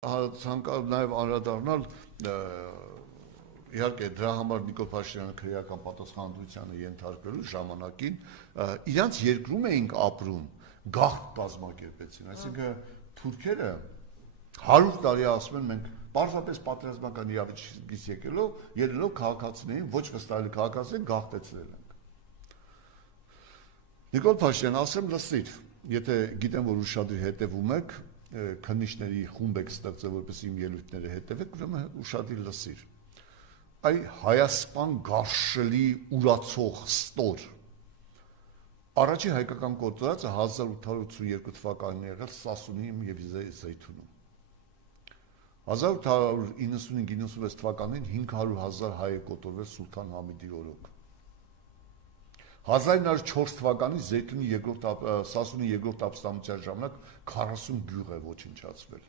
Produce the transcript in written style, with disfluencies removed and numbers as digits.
ցանկալ նաև անդրադառնալ իհարկե դրա համար Նիկոլ Փաշինյանը քրեական պատասխանատվությանը ենթարկվելու ժամանակին իրանց երկրում էինք ապրում գաղթ կազմակերպեցին, այսինքն թուրքերը 100 տարի ասում են մենք պարզապես պատերազմական իրավիճակից ելնելով քաղաքացիներին ոչ վստահելի քաղաքացիներին գաղթեցրել ենք։ Նիկոլ Փաշինյան ասեմ լսիր, եթե գիտեմ որ ուշադիր հետևում եք քննիչների խումբ եք ստեղծել որպես իմ ելույթները հետևեք, ուրեմն ուշադիր լսիր։ Այ Հայաստան գարշելի ուրացող ստոր առաջի հայկական կոտորածը 1882 թվականին եղել Սասունիում եւ Զեյթունում 1895-96 թվականին 500,000 հայ է կոտորվել Սուլթան Համիդի օրոք 1904 թվականին Զեյթունի Սասունի երկրորդ ապստամբության ժամանակ 40 գյուղ է ոչնչացվել